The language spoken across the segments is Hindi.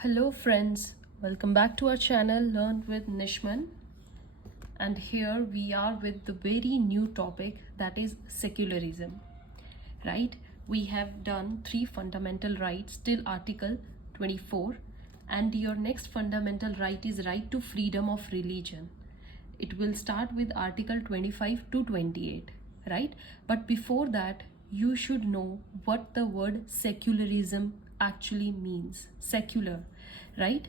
Hello friends, welcome back to our channel Learn with Nishman, and here we are with the very new topic, that is secularism. Right? We have done 3 fundamental rights till article 24, and your next fundamental right is right to freedom of religion. It will start with article 25 to 28, right? But before that, you should know what the word secularism actually means. Secular, right?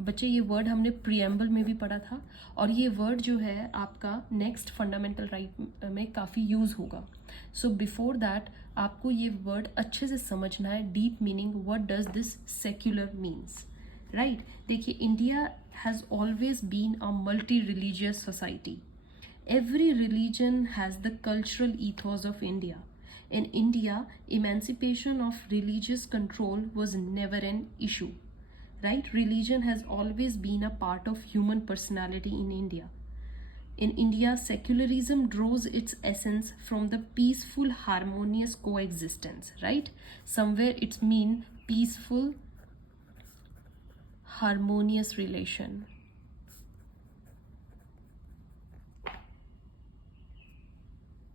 बच्चे ये वर्ड हमने प्रियम्बल में भी पढ़ा था, और ये वर्ड जो है आपका नेक्स्ट फंडामेंटल राइट में काफ़ी यूज़ होगा. सो बिफोर दैट आपको ये वर्ड अच्छे से समझना है, deep meaning, what does this secular means. Right, देखिए, India has always been a multi religious society. Every religion has the cultural ethos of India. In India, emancipation of religious control was never an issue. Right? Religion has always been a part of human personality in India. In India, secularism draws its essence from the peaceful, harmonious coexistence. Right? Somewhere it's mean peaceful, harmonious relation.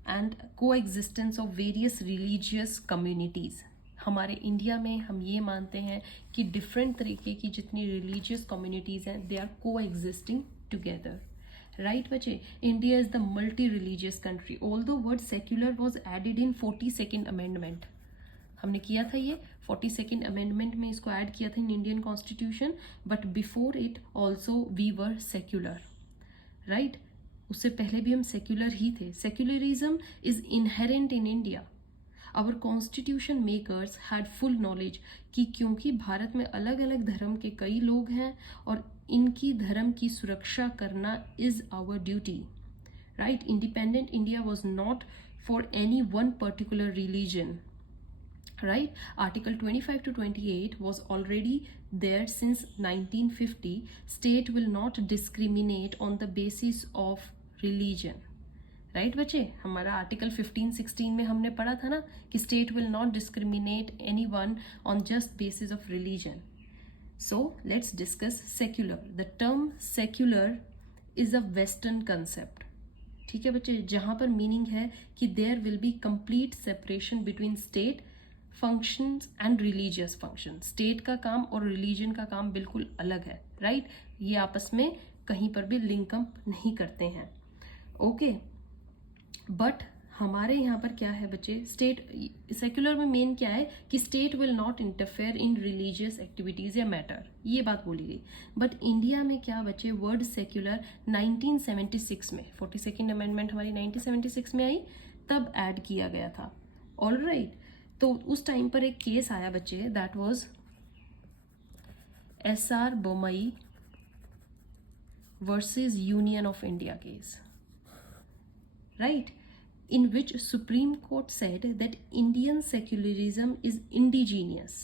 And coexistence of various religious communities. हमारे इंडिया में हम ये मानते हैं कि डिफरेंट तरीके की जितनी रिलीजियस कम्युनिटीज़ हैं, दे आर को एग्जिस्टिंग टुगेदर. राइट बच्चे, India is the multi religious country. Although word secular was added in 42nd amendment. हमने किया था ये 42nd अमेंडमेंट में इसको ऐड किया था in Indian constitution, but before it also we were secular. Right, उससे पहले भी हम सेक्युलर ही थे. Secularism is inherent in India. Our constitution makers had full knowledge कि क्योंकि भारत में अलग अलग धर्म के कई लोग हैं और इनकी धर्म की सुरक्षा करना is our duty. Right, independent India was not for any one particular religion. Right, article 25 to 28 was already there since 1950. State will not discriminate on the basis of religion. Right बच्चे, हमारा आर्टिकल 15-16 में हमने पढ़ा था ना कि state will not discriminate any one on just basis of religion. So let's discuss secular. The term secular is a western concept. ठीक है बच्चे, जहाँ पर मीनिंग है कि there will be complete separation between state functions and religious function. State का काम और रिलीजन का काम बिल्कुल अलग है. राइट, ये आपस में कहीं पर भी लिंकअप नहीं करते हैं. ओके, बट हमारे यहाँ पर क्या है बच्चे, स्टेट सेक्युलर में मेन क्या है कि state will not interfere in religious activities या मैटर, ये बात बोली गई. बट इंडिया में क्या बच्चे, वर्ड सेक्युलर 1976 में, 42nd अमेंडमेंट हमारी 1976 में आई, तब ऐड किया गया था. ऑल राइट, तो उस टाइम पर एक केस आया बच्चे, that was SR Bommai versus union of India case. Right, in which Supreme Court said that Indian secularism is indigenous.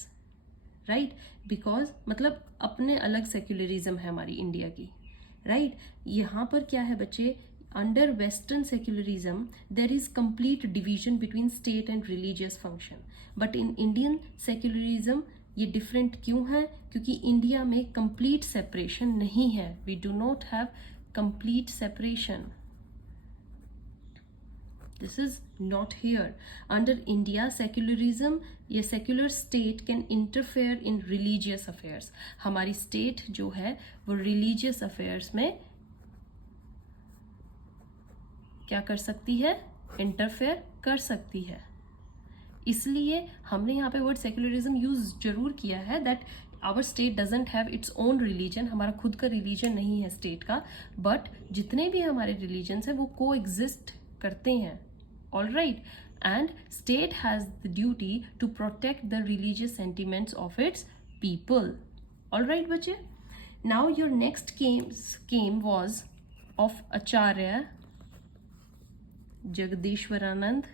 Right, because मतलब अपने अलग सेक्युलरिज्म है हमारी इंडिया की. राइट, यहाँ पर क्या है बच्चे, under western secularism there is complete division between state and religious function. But in Indian secularism ये डिफरेंट क्यों है, क्योंकि इंडिया में कंप्लीट सेपरेशन नहीं है. We do not have complete separation. This is not here. Under India, secularism, ये secular state can interfere in religious affairs. हमारी state जो है वो religious affairs में क्या कर सकती है, interfere कर सकती है. इसलिए हमने यहाँ पे word secularism यूज जरूर किया है, that our state doesn't have its own religion. हमारा खुद का religion नहीं है state का, but जितने भी हमारे religions हैं वो coexist करते हैं. All right, and state has the duty to protect the religious sentiments of its people. All right बच्चे, now your next came was of Acharya Jagadishwaranand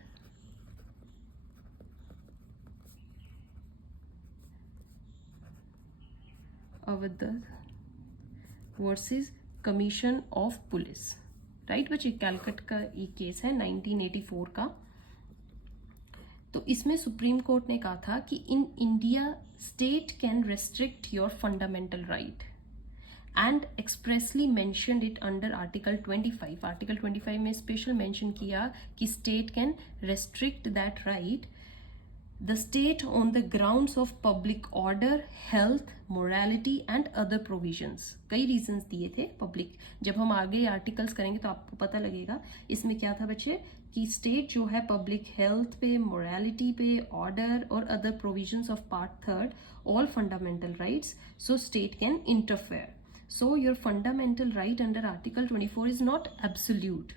Awadh versus Commission of Police. Right बच्चे, कैलकट का ये केस है 1984 का. तो इसमें सुप्रीम कोर्ट ने कहा था कि in India state can restrict your fundamental right and expressly mentioned it under article 25। Article 25 में स्पेशल मेंशन किया कि state can restrict that right the state on the grounds of public order, health, morality and other provisions। कई reasons दिए थे public। जब हम आगे आर्टिकल्स करेंगे तो आपको पता लगेगा इसमें क्या था बच्चे कि स्टेट जो है पब्लिक हेल्थ पे, मोरालिटी पे, ऑर्डर और other provisions of part 3 all fundamental rights, so state can interfere. So your fundamental right under article 24 is not absolute.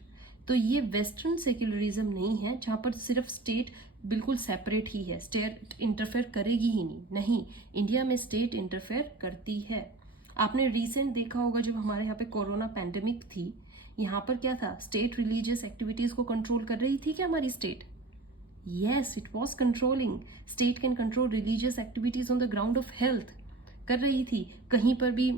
तो ये वेस्टर्न सेक्युलरिज्म नहीं है जहाँ पर सिर्फ स्टेट बिल्कुल सेपरेट ही है, स्टेट इंटरफेयर करेगी ही नहीं, इंडिया में स्टेट इंटरफेयर करती है। आपने रिसेंट देखा होगा जब हमारे यहाँ पे कोरोना पैंडेमिक थी, यहाँ पर क्या था, स्टेट रिलीजियस एक्टिविटीज को कंट्रोल कर रही थी क्या हमारी state? Yes, it was controlling. State can control religious activities on the ground of health, कर रही थी। कहीं पर भी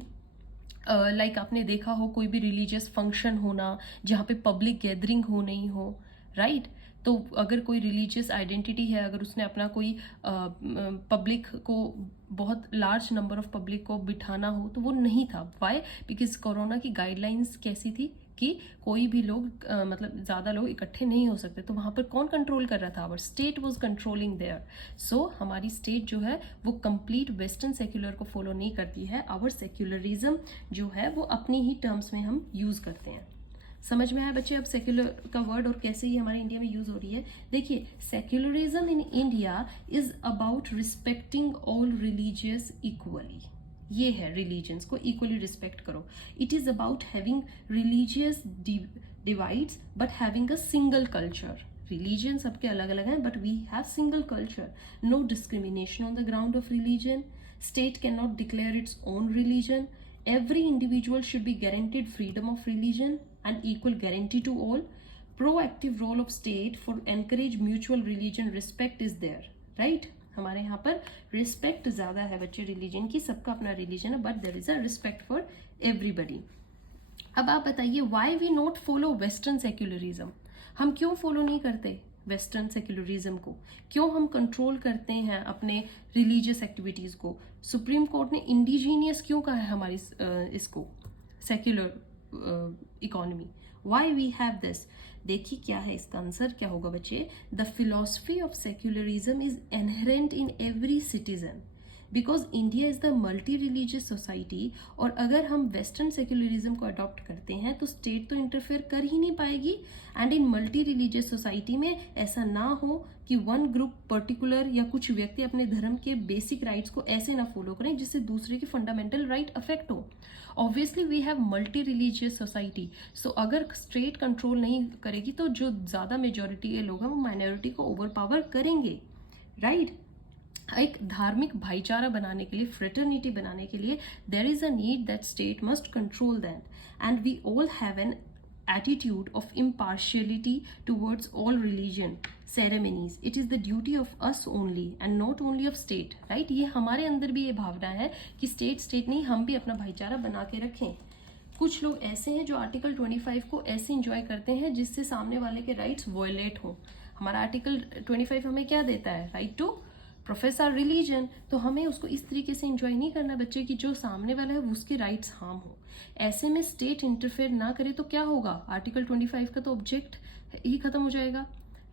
लाइक आपने देखा हो कोई भी रिलीजियस फंक्शन होना जहाँ पे पब्लिक गैदरिंग हो नहीं हो, राइट? तो अगर कोई रिलीजियस आइडेंटिटी है, अगर उसने अपना कोई पब्लिक को, बहुत लार्ज नंबर ऑफ पब्लिक को बिठाना हो तो वो नहीं था। वाई? बिकॉज कोरोना की गाइडलाइंस कैसी थी कि कोई भी लोग मतलब ज़्यादा लोग इकट्ठे नहीं हो सकते। तो वहाँ पर कौन कंट्रोल कर रहा था? Our state was controlling there. So हमारी स्टेट जो है वो कंप्लीट वेस्टर्न सेक्युलर को फॉलो नहीं करती है। आवर सेक्युलरिज्म जो है वो अपनी ही टर्म्स में हम यूज़ करते हैं। समझ में आया बच्चे अब सेक्युलर का वर्ड और कैसे ये हमारे इंडिया में यूज हो रही है? देखिए, secularism in India is about respecting all religious equally. ये है, रिलीजन्स को इक्वली रिस्पेक्ट करो। It is about having religious divides but having a single culture. Religion सबके अलग अलग हैं but we have single culture. No discrimination on the ground of religion. State can not declare its own religion. Every individual should be guaranteed freedom of religion and equal guarantee to all. Proactive role of state for encourage mutual religion respect is there, right? हमारे यहाँ पर रिस्पेक्ट ज़्यादा है बच्चे रिलीजन की, सबका अपना रिलीजन है but there is a respect for everybody. अब आप बताइए, why we not follow western secularism? हम क्यों फॉलो नहीं करते वेस्टर्न सेक्युलरिज्म को? क्यों हम कंट्रोल करते हैं अपने रिलीजियस एक्टिविटीज को? सुप्रीम कोर्ट ने इंडिजीनियस क्यों कहा है हमारी इसको secular economy? Why we have this? देखिए क्या है इसका आंसर, क्या होगा बच्चे? The philosophy of secularism is inherent in every citizen because India is the multi religious society. और अगर हम वेस्टर्न सेक्युलरिज्म को अडॉप्ट करते हैं तो स्टेट तो इंटरफेयर कर ही नहीं पाएगी। And in multi religious society में ऐसा ना हो कि वन ग्रुप पर्टिकुलर या कुछ व्यक्ति अपने धर्म के बेसिक राइट्स को ऐसे ना फॉलो करें जिससे दूसरे के फंडामेंटल राइट अफेक्ट हो। Obviously we have multi religious society, so अगर स्टेट कंट्रोल नहीं करेगी तो जो ज़्यादा मेजोरिटी के लोग हैं वो माइनॉरिटी को ओवर पावर करेंगे, राइट? एक धार्मिक भाईचारा बनाने के लिए, फ्रेटर्निटी बनाने के लिए there is a need that state must control that. And we all have an attitude of impartiality towards all religion ceremonies. It is the duty of us only and not only of state, right? ये हमारे अंदर भी ये भावना है कि स्टेट नहीं, हम भी अपना भाईचारा बना के रखें। कुछ लोग ऐसे हैं जो आर्टिकल 25 को ऐसे इंजॉय करते हैं जिससे सामने वाले के राइट्स वायलेट हो। हमारा आर्टिकल 25 हमें क्या देता है? Right to profess our religion. तो हमें उसको इस तरीके से इंजॉय नहीं करना बच्चे कि जो सामने वाला है उसके राइट्स हार्म हो। ऐसे में स्टेट इंटरफेयर ना करे तो क्या होगा? आर्टिकल 25 का तो ऑब्जेक्ट ही खत्म हो जाएगा,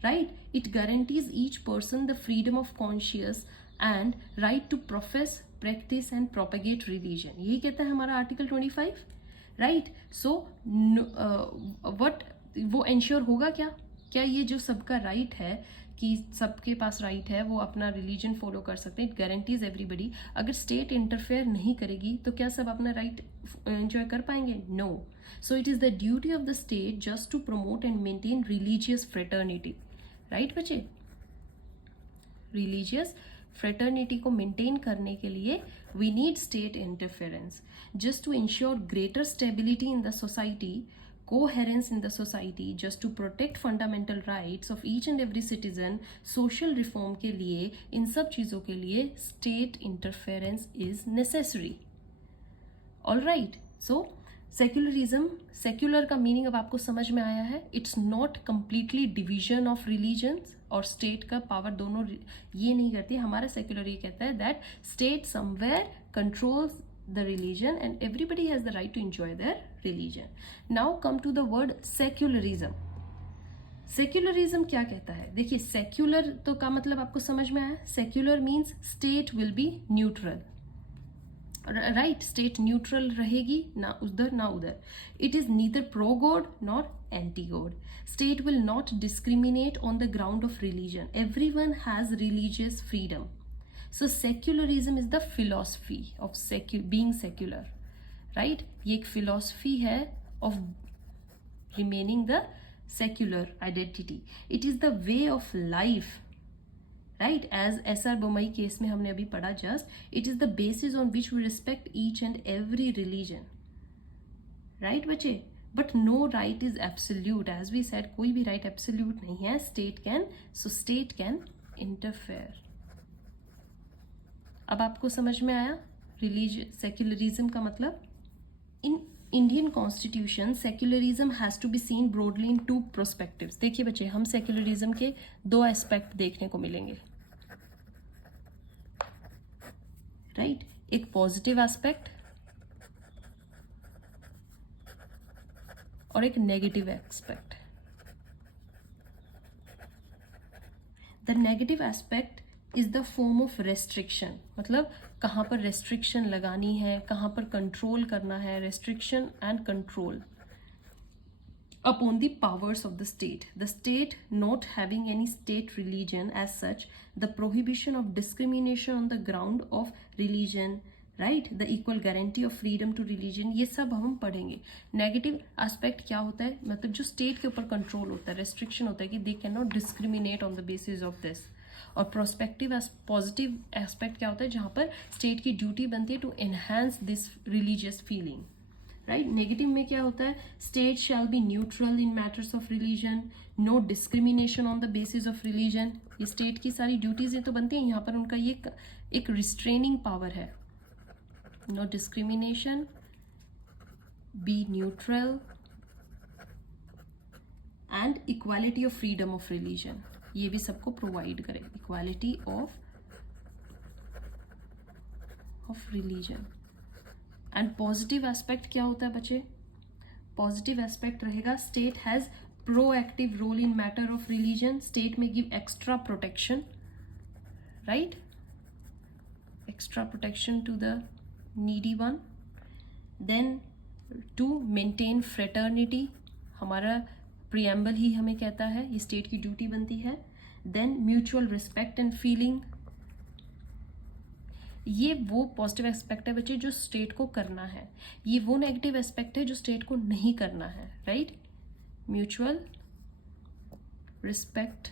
right? It guarantees each person the freedom of conscious and right to profess, practice and propagate religion. यही कहता है हमारा आर्टिकल 25, राइट? सो व्हाट वो इंश्योर होगा क्या ये जो सबका राइट है कि सबके पास राइट है वो अपना रिलीजन फॉलो कर सकते हैं, इट गारंटीज एवरीबडी। अगर स्टेट इंटरफेयर नहीं करेगी तो क्या सब अपना राइट एंजॉय कर पाएंगे? No. So it is the duty of the state just to promote and maintain religious fraternity, right बच्चे? रिलीजियस फ्रेटर्निटी को मेंटेन करने के लिए we need state interference just to ensure greater stability in the society, coherence in the society, just to protect fundamental rights of each and every citizen. social reform के लिए, इन सब चीज़ों के लिए state interference is necessary. all right, so secularism, secular का मीनिंग अब आपको समझ में आया है। it's not completely division of religions और स्टेट का पावर दोनों ये नहीं करती. हमारा सेक्युलर ये कहता है that state somewhere controls the religion and everybody has the right to enjoy their religion. Now come to the word secularism. Secularism क्या कहता है? देखिए, सेक्युलर तो का मतलब आपको समझ में आया. Secular means state will be neutral, right? State neutral रहेगी, ना उधर ना उधर. It is neither pro God nor anti God. State will not discriminate on the ground of religion. Everyone has religious freedom. So secularism is the philosophy of being secular, right? ये एक philosophy है of remaining the secular identity. It is the way of life, right? As SR Bommai case में हमने अभी पढ़ा just, it is the basis on which we respect each and every religion, right बच्चे? But no right is absolute. As we said, कोई भी right absolute नहीं है. State can interfere. अब आपको समझ में आया सेक्युलरिज्म का मतलब? In Indian constitution secularism has to be seen broadly in two prospectives. देखिए बच्चे, हम सेक्युलरिज्म के दो एस्पेक्ट देखने को मिलेंगे, राइट? एक पॉजिटिव एस्पेक्ट और एक negative aspect. The negative aspect is the form of restriction. मतलब कहाँ पर रेस्ट्रिक्शन लगानी है, कहाँ पर कंट्रोल करना है. Restriction and control upon the powers of the state. The state not having any state religion as such, the prohibition of discrimination on the ground of religion, right? The equal guarantee of freedom to religion. ये सब हम पढ़ेंगे. नेगेटिव एस्पेक्ट क्या होता है? मतलब जो स्टेट के ऊपर कंट्रोल होता है, रेस्ट्रिक्शन होता है कि they can not discriminate on the basis of this. और प्रोस्पेक्टिव पॉजिटिव एस्पेक्ट क्या होता है? जहाँ पर स्टेट की ड्यूटी बनती है to enhance this religious feeling, right? Negative में क्या होता है? State shall be neutral in matters of religion, no discrimination on the basis of religion. ये स्टेट की सारी ड्यूटीज तो बनती हैं. यहाँ पर उनका ये एक रिस्ट्रेनिंग पावर है. No discrimination, be neutral and equality of freedom of religion. ये भी सबको प्रोवाइड करे. Equality of religion. And positive aspect क्या होता है बच्चे? पॉजिटिव एस्पेक्ट रहेगा state has proactive role in matter of religion. State में give extra protection, right? Extra protection to the needy one. Then to maintain fraternity. हमारा प्रियम्बल ही हमें कहता है ये स्टेट की ड्यूटी बनती है. Then mutual respect and feeling. ये वो पॉजिटिव एस्पेक्ट है बच्चे जो स्टेट को करना है. ये वो नेगेटिव एस्पेक्ट है जो स्टेट को नहीं करना है, right? Mutual respect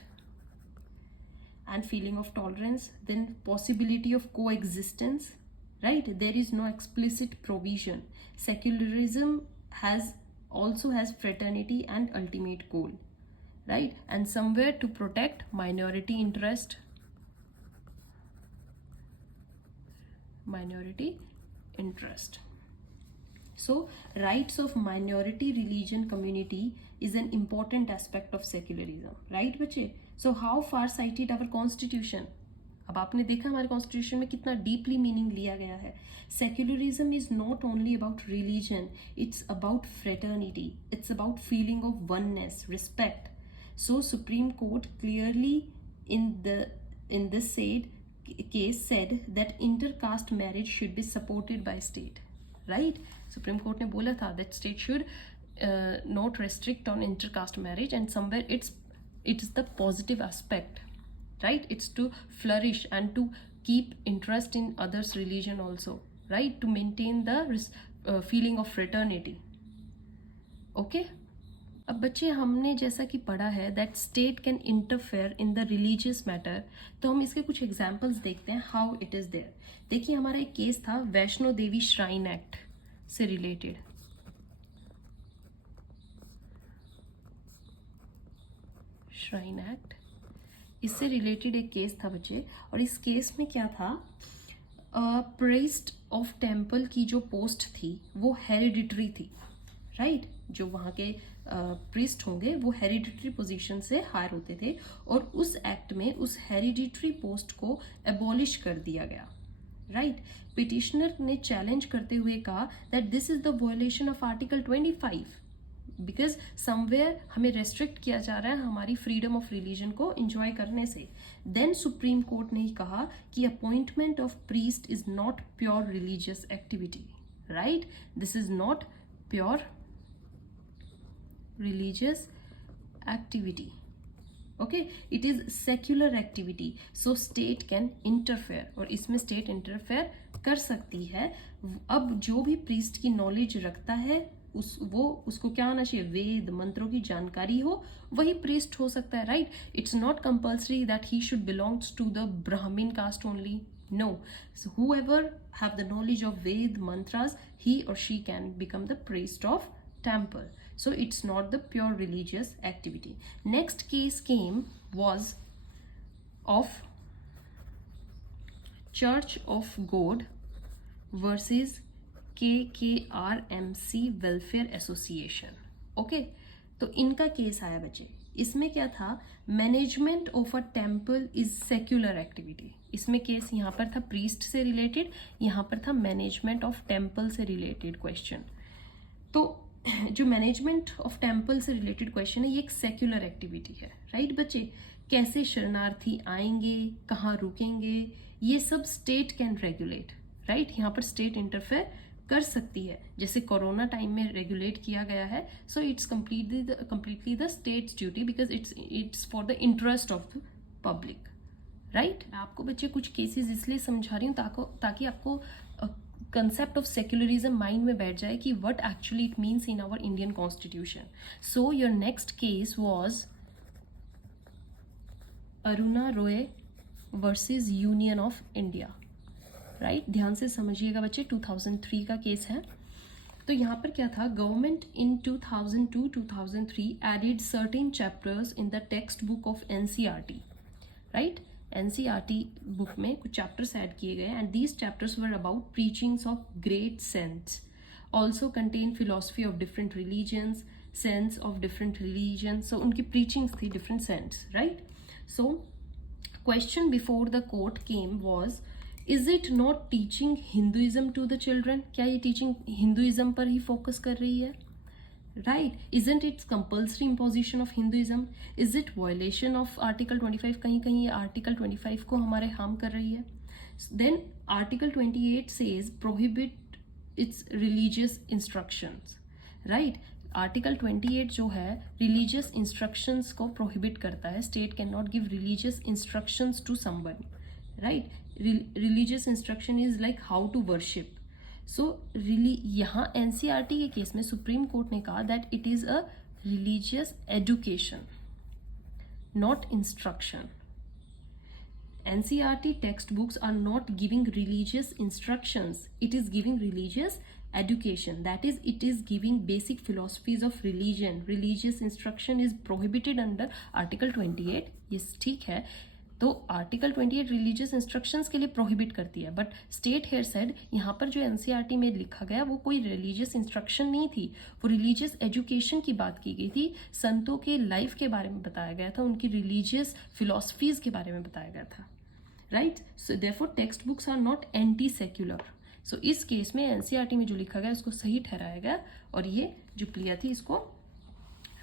and feeling of tolerance. Then possibility of coexistence, right? There is no explicit provision. Secularism also has fraternity and ultimate goal, right? And somewhere to protect minority interest, so rights of minority religion community is an important aspect of secularism, right बच्चे? So how far sighted our constitution. अब आपने देखा हमारे कॉन्स्टिट्यूशन में कितना डीपली मीनिंग लिया गया है. Secularism is not only about religion, it's about fraternity, it's about feeling of oneness, respect. So supreme court clearly in this case said that intercaste marriage should be supported by state, right? Supreme Court ने बोला था that state should not restrict on intercaste marriage, and somewhere it is the positive aspect, right? It's to flourish and to keep interest in others' religion also, right? To maintain the feeling of fraternity. Okay? अब बच्चे हमने जैसा कि पढ़ा है that state can interfere in the religious matter, तो हम इसके कुछ एग्जाम्पल्स देखते हैं how it is there. देखिए हमारा एक केस था वैष्णो देवी श्राइन एक्ट से रिलेटेड. श्राइन एक्ट, इससे रिलेटेड एक केस था बच्चे. और इस केस में क्या था? प्रीस्ट ऑफ टेम्पल की जो पोस्ट थी वो हेरिडिटरी थी, राइट? जो वहाँ के प्रीस्ट होंगे वो हेरिडिटरी पोजीशन से हायर होते थे, और उस एक्ट में उस हेरिडिटरी पोस्ट को एबॉलिश कर दिया गया, राइट। पिटिशनर ने चैलेंज करते हुए कहा that this is the violation of article 25 because somewhere हमें रेस्ट्रिक्ट किया जा रहा है हमारी फ्रीडम ऑफ रिलीजन को एंजॉय करने से। देन सुप्रीम कोर्ट ने कहा कि appointment of priest is not pure religious activity, right, this is not pure religious activity, okay, it is secular activity, so state can interfere, और इसमें स्टेट इंटरफेयर कर सकती है। अब जो भी प्रीस्ट की नॉलेज रखता है उसको क्या होना चाहिए, वेद मंत्रों की जानकारी हो, वही प्रीस्ट हो सकता है, right. It's not compulsory that he should belongs to the Brahmin caste only, no, so whoever have the knowledge of ved mantras, he or she can become the priest of temple, so it's not the pure religious activity. Next case came was of Church of God versus KKRMC Welfare Association, okay. तो इनका केस आया बच्चे, इसमें क्या था, management of a temple is secular activity. इसमें केस यहाँ पर था प्रीस्ट से रिलेटेड, यहाँ पर था मैनेजमेंट ऑफ टेम्पल से रिलेटेड क्वेश्चन। तो जो मैनेजमेंट ऑफ टेम्पल से रिलेटेड क्वेश्चन है ये एक सेक्युलर एक्टिविटी है, राइट बच्चे। कैसे शरणार्थी आएंगे, कहाँ रुकेंगे, ये सब स्टेट कैन रेगुलेट, राइट। यहाँ पर स्टेट इंटरफेयर कर सकती है, जैसे कोरोना टाइम में रेगुलेट किया गया है। So it's completely the states duty because it's for the interest of the public, right. आपको बच्चे कुछ केसेस इसलिए समझा रही हूँ ताकि आपको कंसेप्ट ऑफ सेक्युलरिज्म माइंड में बैठ जाए कि what actually it means in our Indian constitution. So your next case was Aruna Roy versus union of India, right. ध्यान से समझिएगा बच्चे, 2003 का केस है। तो यहाँ पर क्या था, government in 2002-2003 added certain chapters in the text book of NCERT, right. NCERT book में कुछ चैप्टर्स ऐड किए गए and these chapters were about preachings of great saints, also contain philosophy of different religions, sense of different religion. So उनकी प्रीचिंग्स थी different saints, right. So question before the court came was, is it not teaching Hinduism to the children, क्या ये टीचिंग हिंदुइज्म पर ही फोकस कर रही है, right. Isn't it's compulsory imposition of Hinduism, is it violation of article 25, कहीं कहीं ये आर्टिकल 25 को हमारे हार्म कर रही है। Then article 28 says prohibit its religious instructions, right. Article 28 जो है रिलीजियस इंस्ट्रक्शंस को प्रोहिबिट करता है, state can not give religious instructions to someone, right. Religious instruction is like how to worship. So यहाँ NCERT के केस में सुप्रीम कोर्ट ने कहा that it is a religious education not instruction. NCERT textbooks are not giving religious instructions, it is giving religious education, that is it is giving basic philosophies of religion. Religious instruction is prohibited under article 28, yes ठीक है। तो आर्टिकल 28 रिलीजियस इंस्ट्रक्शंस के लिए प्रोहिबिट करती है, बट स्टेट हेयर सेड यहाँ पर जो NCERT में लिखा गया वो कोई रिलीजियस इंस्ट्रक्शन नहीं थी, वो रिलीजियस एजुकेशन की बात की गई थी, संतों के लाइफ के बारे में बताया गया था, उनकी रिलीजियस फिलोसफीज के बारे में बताया गया था, right. So therefore text books are not anti secular. So इस केस में NCERT में जो लिखा गया उसको सही ठहराया गया और ये जो प्लिया थी इसको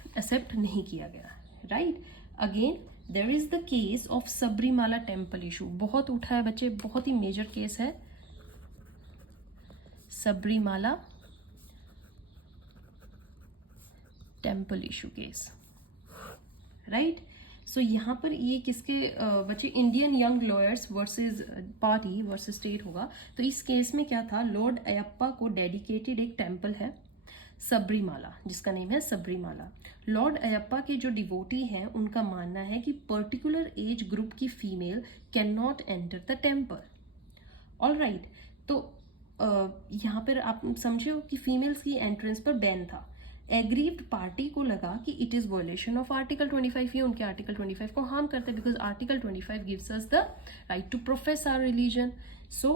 एक्सेप्ट नहीं किया गया, right. Again there is the case of Sabarimala temple issue, बहुत उठा है बच्चे, बहुत ही मेजर केस है Sabarimala temple issue case, right. So यहाँ पर ये किसके बच्चे, Indian young lawyers versus party versus state होगा। तो इस केस में क्या था, लॉर्ड अयप्पा को डेडिकेटेड एक टेम्पल है सबरीमाला, जिसका नेम है सबरीमाला। लॉर्ड अयप्पा के जो डिवोटी हैं उनका मानना है कि पर्टिकुलर एज ग्रुप की female can not enter the temple, all right. तो यहाँ पर आप समझे हो कि फीमेल्स की एंट्रेंस पर बैन था। एग्रीव्ड पार्टी को लगा कि it is violation of article 25, ये उनके आर्टिकल 25 को हार्म करते हैं because article 25 gives us the right to profess our religion. So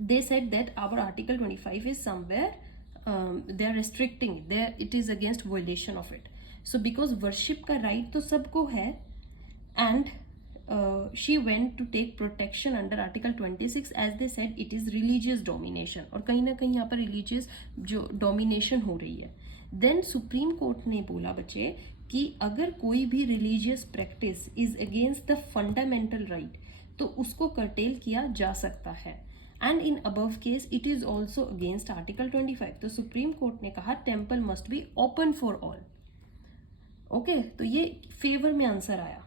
they said that our article 25 is somewhere they are restricting it, it is against violation of it. So because worship का right तो सबको है, and she went to take protection under article 26, as they said it is religious domination, और कहीं ना कहीं यहाँ पर religious जो domination हो रही है. Then सुप्रीम कोर्ट ने बोला बच्चे कि अगर कोई भी religious practice is against the fundamental right तो उसको curtail किया जा सकता है. And in above case it is also against article 25. तो सुप्रीम कोर्ट ने कहा temple must be open for all. Okay, तो ये फेवर में आंसर आया,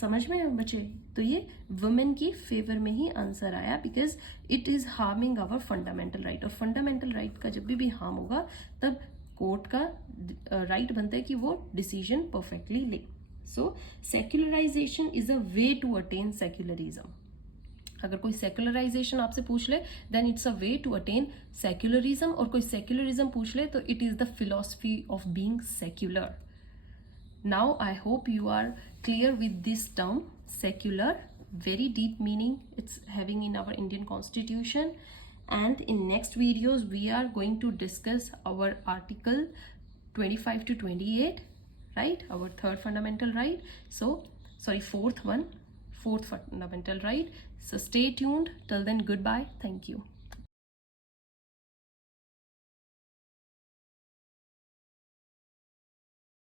समझ में बच्चे? तो ये वुमेन की फेवर में ही आंसर आया, because it is harming our fundamental right. और फंडामेंटल राइट का जब भी हार्म होगा तब कोर्ट का राइट बनता है कि वो डिसीजन परफेक्टली ले. So secularization is a way to attain secularism. अगर कोई सेक्युलराइजेशन आपसे पूछ ले then it's a way to attain secularism, और कोई सेक्युलरिज्म पूछ ले तो it is the philosophy of being secular. Now I hope you are clear with this term secular. very deep meaning it's having in our Indian constitution, and in next videos we are going to discuss our article 25 to 28, right, our third fundamental right. So sorry, fourth fundamental right. So stay tuned till then. Goodbye, thank you.